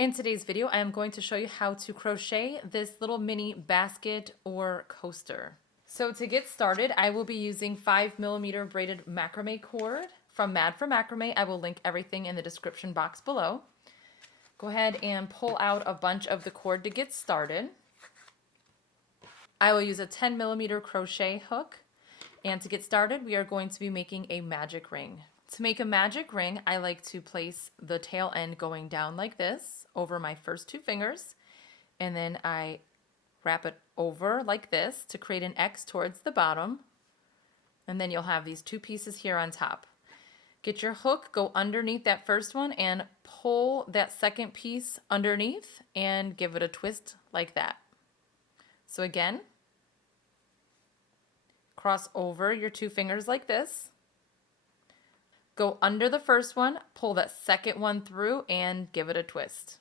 In today's video, I am going to show you how to crochet this little mini basket or coaster. So to get started, I will be using 5mm braided macrame cord from Mad for Macrame. I will link everything in the description box below. Go ahead and pull out a bunch of the cord to get started. I will use a 10mm crochet hook. And to get started, we are going to be making a magic ring. To make a magic ring, I like to place the tail end going down like this over my first two fingers, and then I wrap it over like this to create an X towards the bottom, and then you'll have these two pieces here on top. Get your hook, go underneath that first one, and pull that second piece underneath and give it a twist like that. So again, cross over your two fingers like this. Go under the first one, pull that second one through, and give it a twist.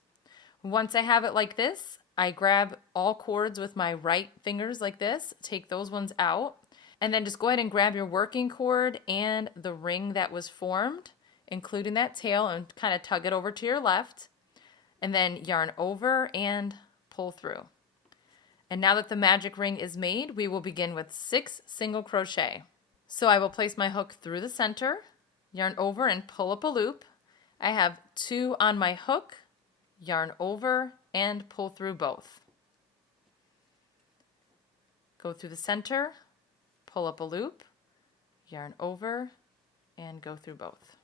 Once I have it like this, I grab all cords with my right fingers like this, take those ones out, and then just go ahead and grab your working cord and the ring that was formed, including that tail, and kind of tug it over to your left, and then yarn over and pull through. And now that the magic ring is made, we will begin with 6 single crochet. So I will place my hook through the center, yarn over and pull up a loop. I have 2 on my hook, yarn over and pull through both. Go through the center, pull up a loop, yarn over and go through both.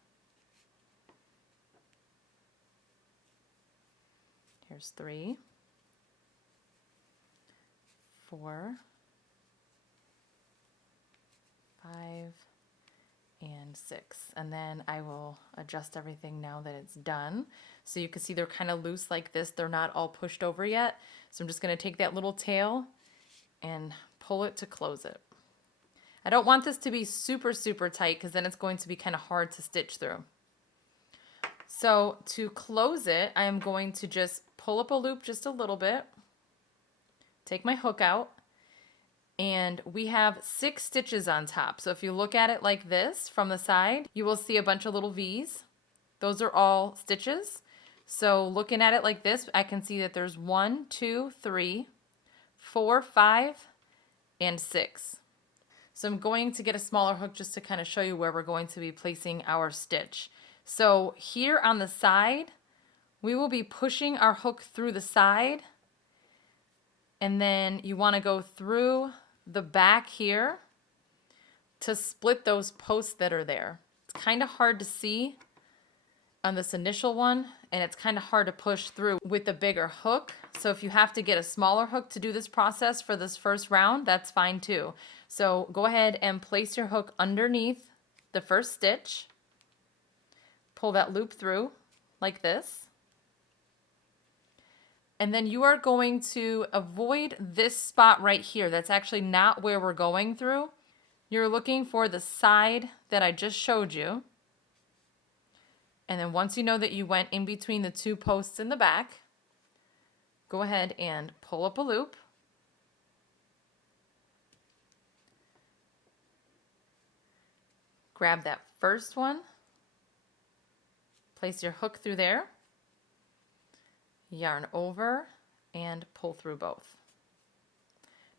Here's 3, 4, 5, and 6, and then I will adjust everything now that it's done. So you can see they're kind of loose like this. They're not all pushed over yet. So I'm just going to take that little tail and pull it to close it. I don't want this to be super tight because then it's going to be kind of hard to stitch through. So to close it, I am going to just pull up a loop just a little bit, take my hook out, and we have 6 stitches on top. So if you look at it like this from the side, you will see a bunch of little V's. Those are all stitches. So looking at it like this, I can see that there's 1, 2, 3, 4, 5, and 6. So I'm going to get a smaller hook just to kind of show you where we're going to be placing our stitch. So here on the side, we will be pushing our hook through the side, and then you want to go through the back here to split those posts that are there. It's kind of hard to see on this initial one, and it's kind of hard to push through with the bigger hook. So if you have to get a smaller hook to do this process for this first round, that's fine too. So go ahead and place your hook underneath the first stitch, pull that loop through like this. And then you are going to avoid this spot right here. That's actually not where we're going through. You're looking for the side that I just showed you. And then once you know that you went in between the 2 posts in the back, go ahead and pull up a loop. Grab that first one. Place your hook through there. Yarn over and pull through both.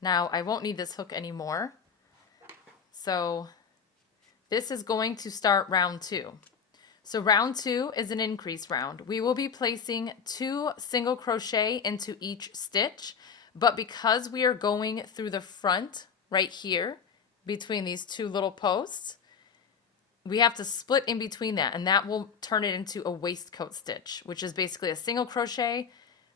Now I won't need this hook anymore, so this is going to start round 2. So round 2 is an increase round. We will be placing 2 single crochet into each stitch, but because we are going through the front right here between these 2 little posts, we have to split in between that, and that will turn it into a waistcoat stitch, which is basically a single crochet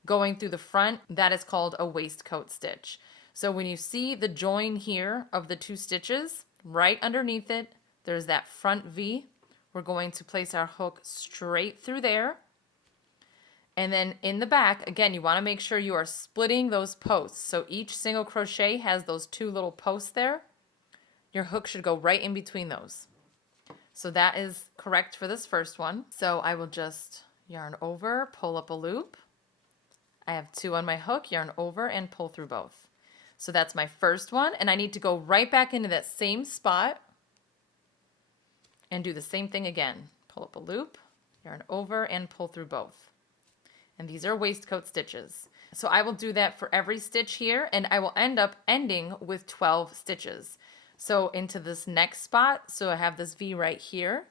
going through the front. That is called a waistcoat stitch. So when you see the join here of the 2 stitches, right underneath it, there's that front V. We're going to place our hook straight through there. And then in the back, again, you want to make sure you are splitting those posts. So each single crochet has those 2 little posts there. Your hook should go right in between those. So that is correct for this first one. So I will just yarn over, pull up a loop. I have 2 on my hook, yarn over and pull through both. So that's my first one, and I need to go right back into that same spot and do the same thing again. Pull up a loop, yarn over and pull through both. And these are waistcoat stitches. So I will do that for every stitch here, and I will end up ending with 12 stitches. So into this next spot, so I have this V right here,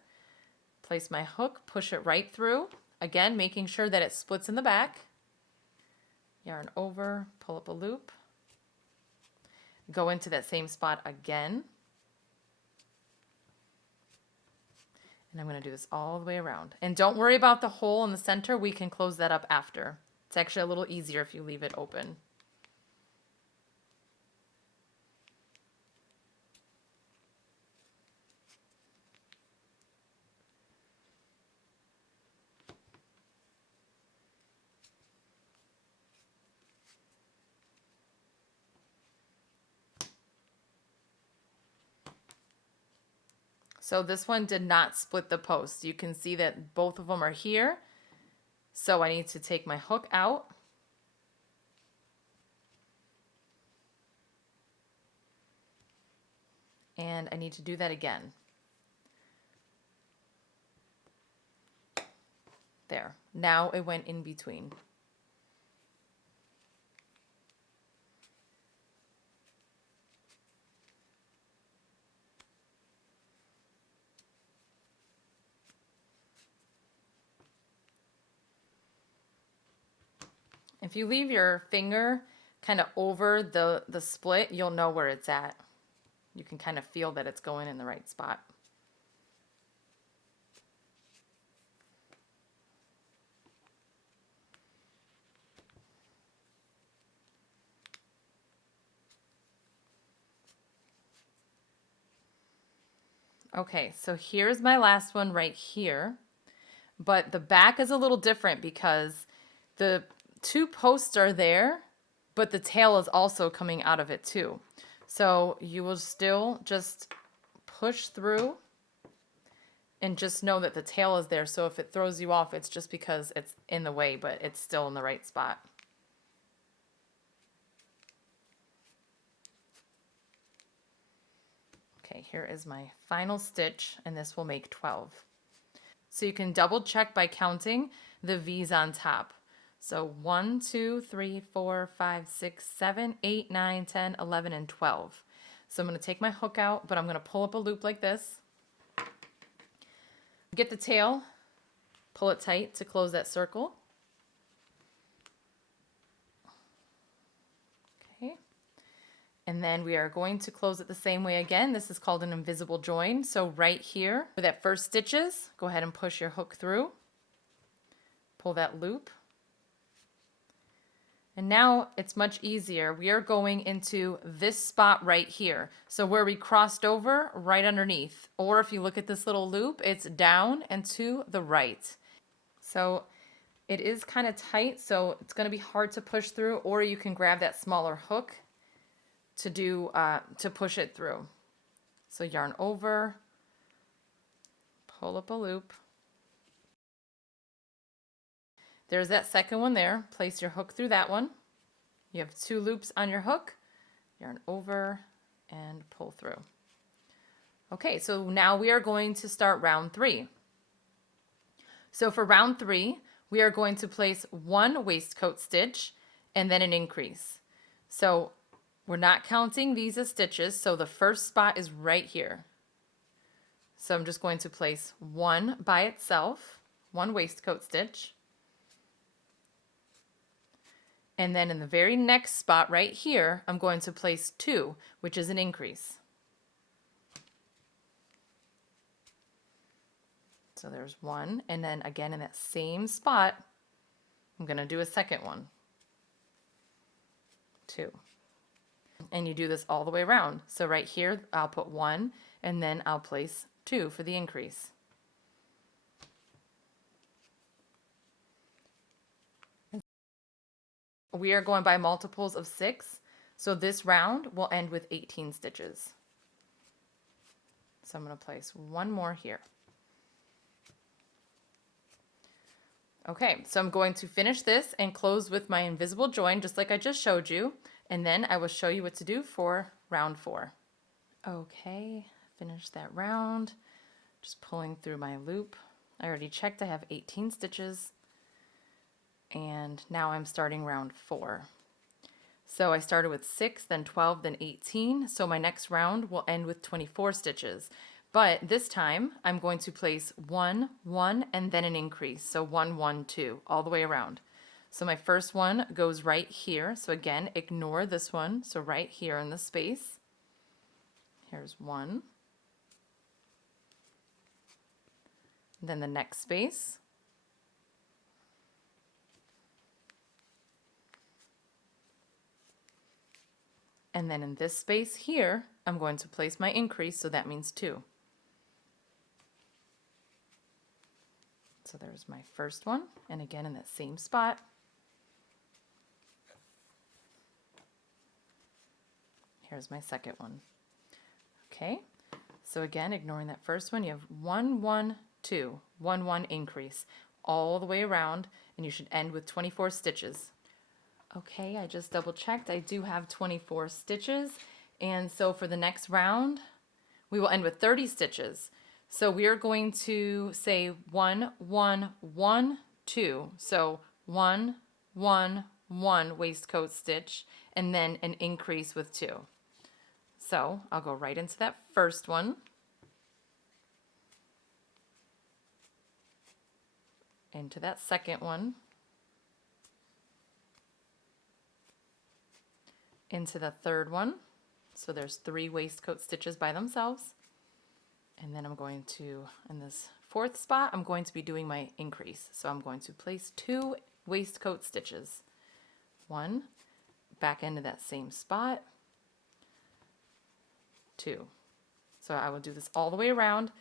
place my hook, push it right through, again making sure that it splits in the back, yarn over, pull up a loop, go into that same spot again, and I'm going to do this all the way around. And don't worry about the hole in the center, we can close that up after. It's actually a little easier if you leave it open. So this one did not split the post. You can see that both of them are here. So I need to take my hook out. And I need to do that again. There. Now it went in between. If you leave your finger kind of over the split, you'll know where it's at. You can kind of feel that it's going in the right spot. Okay, so here's my last one right here, but the back is a little different because the two posts are there, but the tail is also coming out of it too. So you will still just push through and just know that the tail is there. So if it throws you off, it's just because it's in the way, but it's still in the right spot. Okay, here is my final stitch, and this will make 12. So you can double check by counting the V's on top. So 1, 2, 3, 4, 5, 6, 7, 8, 9, 10, 11, and 12. So I'm going to take my hook out, but I'm going to pull up a loop like this. Get the tail, pull it tight to close that circle. Okay. And then we are going to close it the same way again. This is called an invisible join. So right here, where that first stitch is, go ahead and push your hook through. Pull that loop. And now it's much easier. We are going into this spot right here. So where we crossed over, right underneath. Or if you look at this little loop, it's down and to the right. So it is kind of tight, so it's going to be hard to push through, or you can grab that smaller hook to push it through. So yarn over, pull up a loop. There's that second one there. Place your hook through that one. You have 2 loops on your hook. Yarn over and pull through. Okay, so now we are going to start round 3. So for round 3, we are going to place 1 waistcoat stitch and then an increase. So we're not counting these as stitches, so the first spot is right here. So I'm just going to place 1 by itself, 1 waistcoat stitch. And then in the very next spot right here, I'm going to place 2, which is an increase. So there's 1, and then again in that same spot, I'm going to do a second one. 2. And you do this all the way around. So right here, I'll put 1, and then I'll place 2 for the increase. We are going by multiples of 6, so this round will end with 18 stitches. So I'm going to place 1 more here. Okay, so I'm going to finish this and close with my invisible join just like I just showed you, and then I will show you what to do for round 4. Okay, finish that round, just pulling through my loop. I already checked, I have 18 stitches. And now I'm starting round 4. So I started with 6, then 12, then 18. So my next round will end with 24 stitches. But this time I'm going to place 1, 1, and then an increase. So 1, 1, 2, all the way around. So my first one goes right here. So again, ignore this one. So right here in the space. Here's 1. Then the next space. And then in this space here, I'm going to place my increase, so that means 2. So there's my first one, and again in that same spot. Here's my second one. Okay, so again, ignoring that first one, you have 1, 1, 2, 1, 1 increase all the way around, and you should end with 24 stitches. Okay, I just double checked. I do have 24 stitches. And so for the next round, we will end with 30 stitches. So we are going to say 1, 1, 1, 2. So 1, 1, 1 waistcoat stitch, and then an increase with 2. So I'll go right into that first one. Into that second one. Into the third one. So there's 3 waistcoat stitches by themselves. And then I'm going to, in this fourth spot, I'm going to be doing my increase. So I'm going to place 2 waistcoat stitches. 1, back into that same spot, 2. So I will do this all the way around.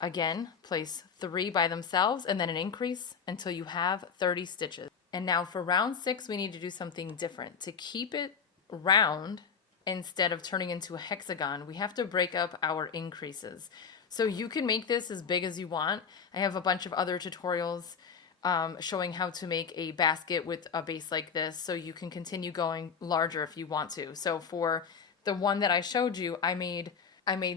Again, place 3 by themselves and then an increase until you have 30 stitches. And now for round 6, we need to do something different. To keep it round instead of turning into a hexagon, we have to break up our increases. So you can make this as big as you want. I have a bunch of other tutorials showing how to make a basket with a base like this, so you can continue going larger if you want to. So for the one that I showed you, I made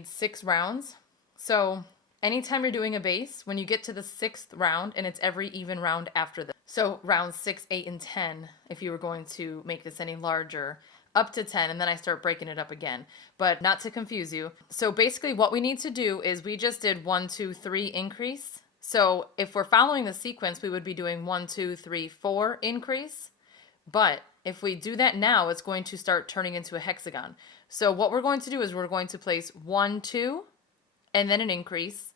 6 rounds. So anytime you're doing a base, when you get to the 6th round, and it's every even round after this. So rounds 6, 8, and 10, if you were going to make this any larger, up to 10, and then I start breaking it up again. But not to confuse you. So basically what we need to do is we just did 1, 2, 3 increase. So if we're following the sequence, we would be doing 1, 2, 3, 4 increase. But if we do that now, it's going to start turning into a hexagon. So what we're going to do is we're going to place 1, 2, and then an increase,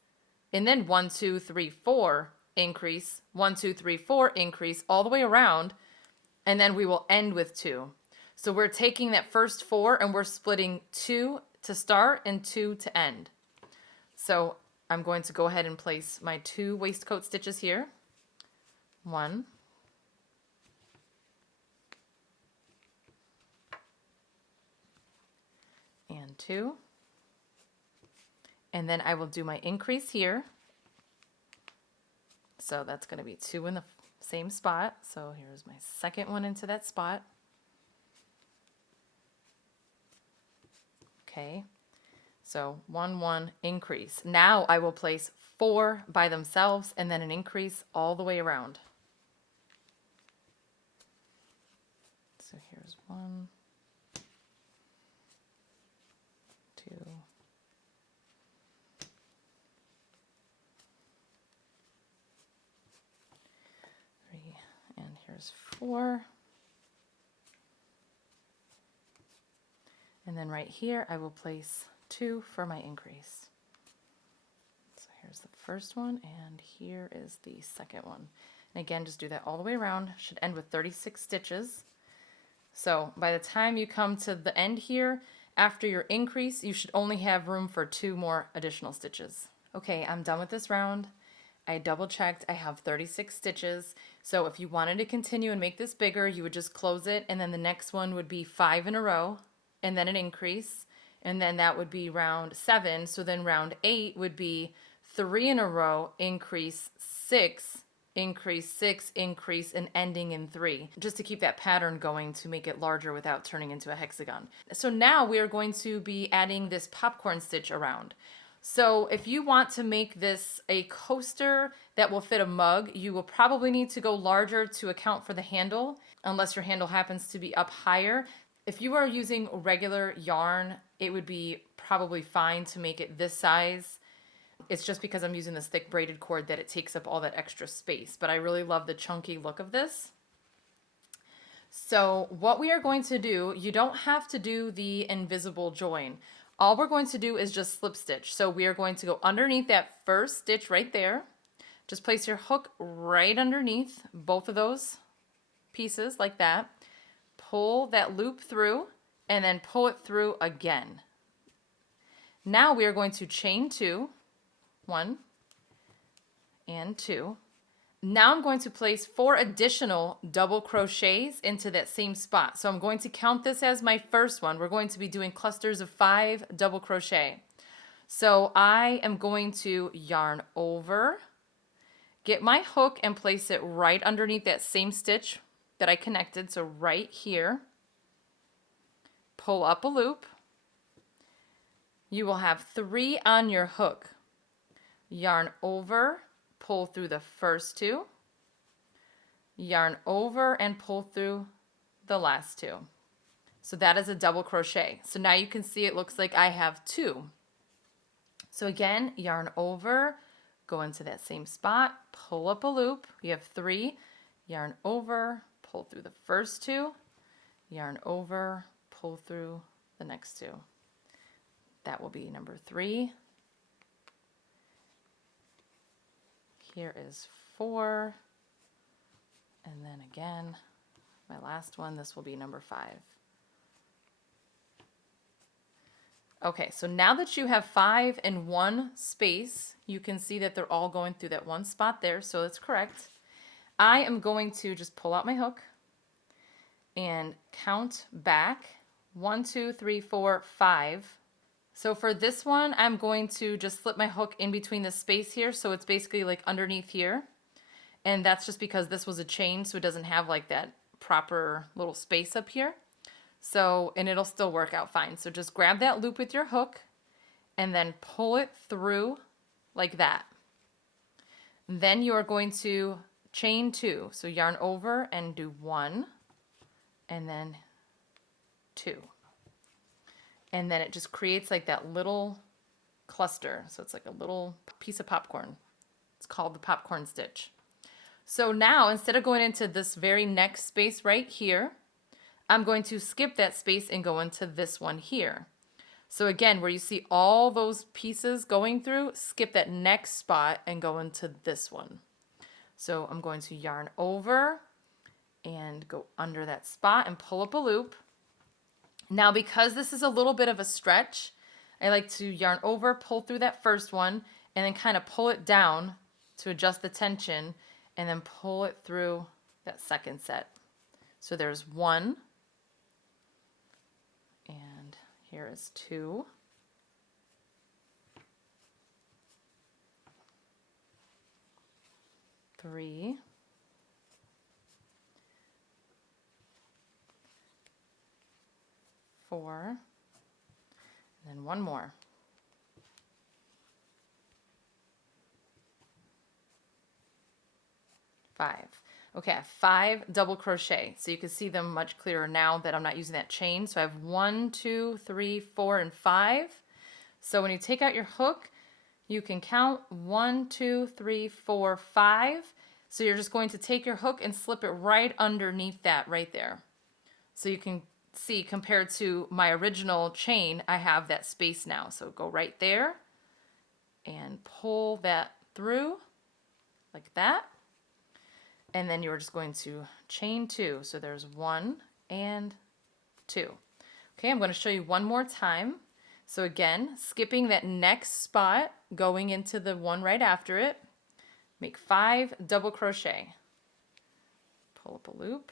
and then 1, 2, 3, 4 increase, 1, 2, 3, 4 increase all the way around, and then we will end with 2. So we're taking that first 4 and we're splitting 2 to start and 2 to end. So I'm going to go ahead and place my 2 waistcoat stitches here. 1. And 2. And then I will do my increase here. So that's going to be 2 in the same spot. So here's my second one into that spot. Okay, so 1, 1 increase. Now I will place 4 by themselves and then an increase all the way around. So here's 1, 2, 3, and here's 4. And then right here, I will place 2 for my increase. So here's the first one, and here is the second one. And again, just do that all the way around. Should end with 36 stitches. So by the time you come to the end here, after your increase, you should only have room for 2 more additional stitches. Okay, I'm done with this round. I double checked, I have 36 stitches. So if you wanted to continue and make this bigger, you would just close it, and then the next one would be 5 in a row, and then an increase, and then that would be round 7. So then round 8 would be 3 in a row, increase 6, increase 6, increase, and ending in 3, just to keep that pattern going to make it larger without turning into a hexagon. So now we are going to be adding this popcorn stitch around. So if you want to make this a coaster that will fit a mug, you will probably need to go larger to account for the handle, unless your handle happens to be up higher. If you are using regular yarn, it would be probably fine to make it this size. It's just because I'm using this thick braided cord that it takes up all that extra space, but I really love the chunky look of this. So what we are going to do, you don't have to do the invisible join. All we're going to do is just slip stitch. So we are going to go underneath that first stitch right there. Just place your hook right underneath both of those pieces like that. Pull that loop through and then pull it through again. Now we are going to chain 2, 1 and 2. Now I'm going to place 4 additional double crochets into that same spot. So I'm going to count this as my first one. We're going to be doing clusters of 5 double crochet. So I am going to yarn over, get my hook and place it right underneath that same stitch that I connected. So right here, pull up a loop. You will have 3 on your hook. Yarn over, pull through the first 2, yarn over and pull through the last 2. So that is a double crochet. So now you can see it looks like I have 2. So again, yarn over, go into that same spot, pull up a loop. You have 3, yarn over, pull through the first 2, yarn over, pull through the next 2. That will be number 3. Here is 4, and then again, my last one, this will be number 5. Okay, so now that you have 5 in one space, you can see that they're all going through that one spot there, so that's correct. I am going to just pull out my hook and count back 1, 2, 3, 4, 5. So for this one, I'm going to just slip my hook in between the space here. So it's basically like underneath here. And that's just because this was a chain, so it doesn't have like that proper little space up here. So, and it'll still work out fine. So just grab that loop with your hook and then pull it through like that. Then you are going to chain 2. So yarn over and do 1 and then 2. And then it just creates like that little cluster. So it's like a little piece of popcorn. It's called the popcorn stitch. So now instead of going into this very next space right here, I'm going to skip that space and go into this one here. So again, where you see all those pieces going through, skip that next spot and go into this one. So I'm going to yarn over and go under that spot and pull up a loop. Now, because this is a little bit of a stretch, I like to yarn over, pull through that first one, and then kind of pull it down to adjust the tension, and then pull it through that second set. So there's 1, and here is 2. 3. 4, and then 1 more. 5. Okay, I have 5 double crochet. So you can see them much clearer now that I'm not using that chain. So I have 1, 2, 3, 4, and 5. So when you take out your hook, you can count 1, 2, 3, 4, 5. So you're just going to take your hook and slip it right underneath that right there. So you can see compared to my original chain, I have that space now. So go right there and pull that through like that. And then you're just going to chain 2. So there's 1 and 2. Okay, I'm going to show you one more time. So again, skipping that next spot, going into the one right after it, make 5 double crochet. Pull up a loop,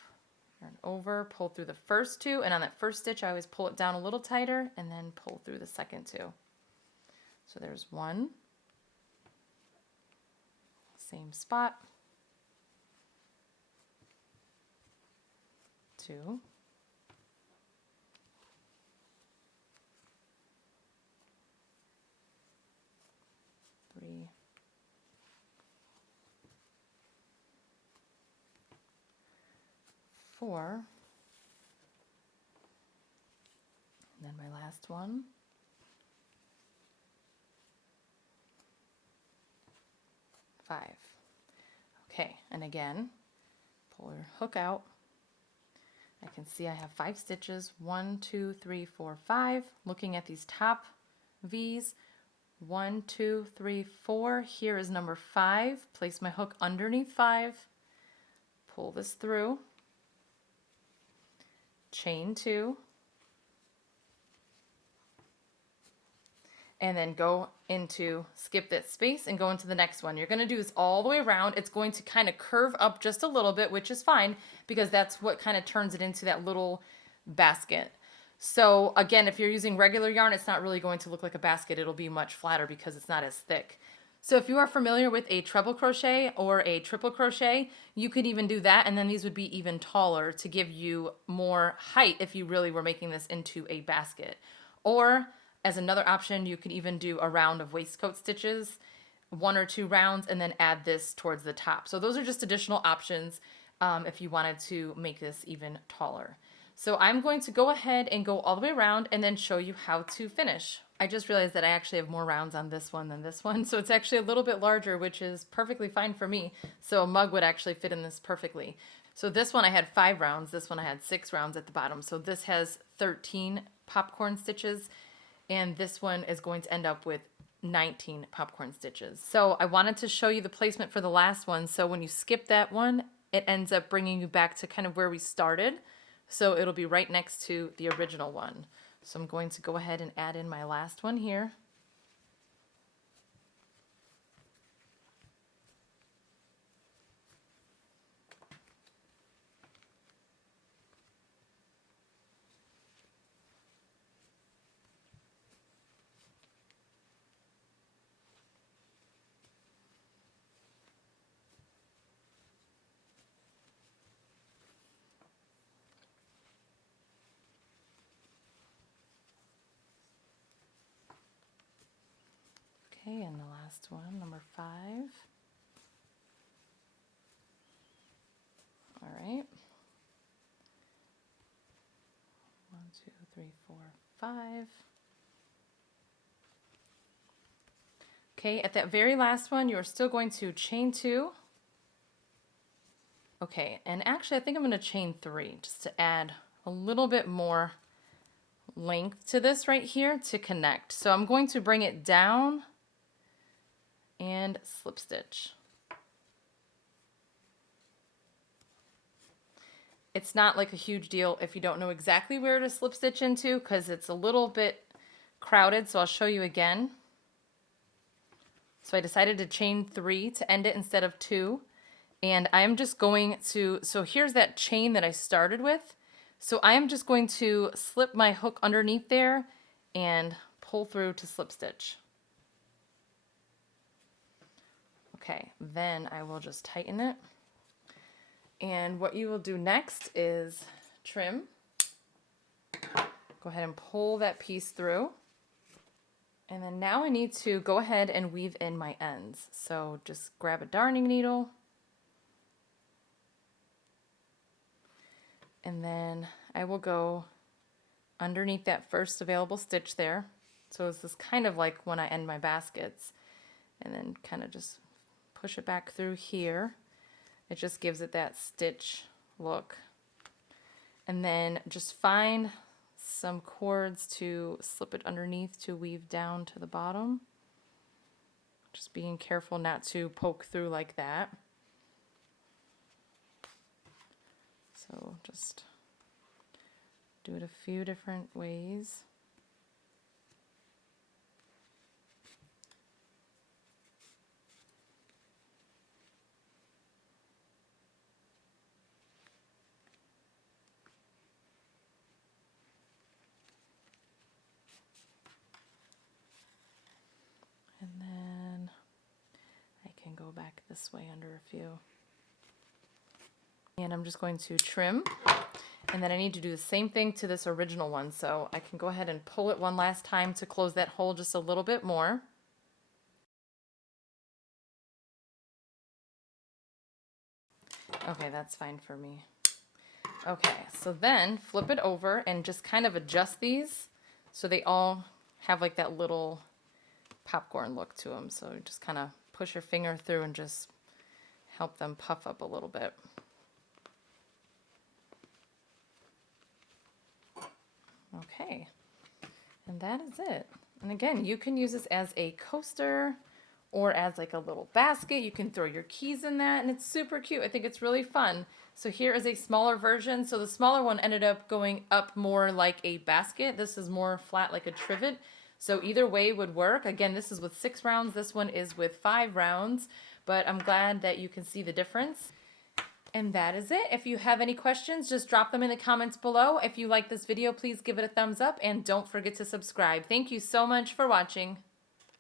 yarn over, pull through the first 2, and on that first stitch I always pull it down a little tighter and then pull through the second 2. So there's 1, same spot, 2, 4. And then my last one. 5. Okay, and again, pull your hook out. I can see I have 5 stitches, 1, 2, 3, 4, 5. Looking at these top V's, 1, 2, 3, 4. Here is number 5. Place my hook underneath 5. Pull this through. Chain 2. And then go into, skip that space and go into the next one. You're going to do this all the way around. It's going to kind of curve up just a little bit, which is fine because that's what kind of turns it into that little basket. So again, if you're using regular yarn, it's not really going to look like a basket. It'll be much flatter because it's not as thick. So if you are familiar with a treble crochet or a triple crochet, you could even do that, and then these would be even taller to give you more height if you really were making this into a basket. Or as another option, you could even do a round of waistcoat stitches, 1 or 2 rounds, and then add this towards the top. So those are just additional options if you wanted to make this even taller. So I'm going to go ahead and go all the way around and then show you how to finish. I just realized that I actually have more rounds on this one than this one, so it's actually a little bit larger, which is perfectly fine for me. So a mug would actually fit in this perfectly. So this one I had 5 rounds, this one I had 6 rounds at the bottom. So this has 13 popcorn stitches, and this one is going to end up with 19 popcorn stitches. So I wanted to show you the placement for the last one. So when you skip that one, it ends up bringing you back to kind of where we started. So it'll be right next to the original one. So I'm going to go ahead and add in my last one here. Okay, and the last one, number 5. All right. 1, 2, 3, 4, 5. Okay, at that very last one, you're still going to chain 2. Okay, and actually I think I'm going to chain 3 just to add a little bit more length to this right here to connect. So I'm going to bring it down and slip stitch. It's not like a huge deal if you don't know exactly where to slip stitch into because it's a little bit crowded, so I'll show you again. So I decided to chain 3 to end it instead of 2, and I'm just going to, so here's that chain that I started with. So I am just going to slip my hook underneath there and pull through to slip stitch. Okay, then I will just tighten it. And what you will do next is trim. Go ahead and pull that piece through. And then now I need to go ahead and weave in my ends. So just grab a darning needle. And then I will go underneath that first available stitch there. So it's this kind of like when I end my baskets. And then kind of just push it back through here. It just gives it that stitch look. And then just find some cords to slip it underneath to weave down to the bottom. Just being careful not to poke through like that. So just do it a few different ways. And then I can go back this way under a few. And I'm just going to trim. And then I need to do the same thing to this original one. So I can go ahead and pull it one last time to close that hole just a little bit more. Okay, that's fine for me. Okay, so then flip it over and just kind of adjust these so they all have like that little popcorn look to them. So just kind of push your finger through and just help them puff up a little bit. Okay, and that is it. And again, you can use this as a coaster or as like a little basket. You can throw your keys in that and it's super cute. I think it's really fun. So here is a smaller version. So the smaller one ended up going up more like a basket. This is more flat like a trivet. So either way would work. Again, this is with 6 rounds. This one is with 5 rounds, but I'm glad that you can see the difference. And that is it. If you have any questions, just drop them in the comments below. If you like this video, please give it a thumbs up and don't forget to subscribe. Thank you so much for watching.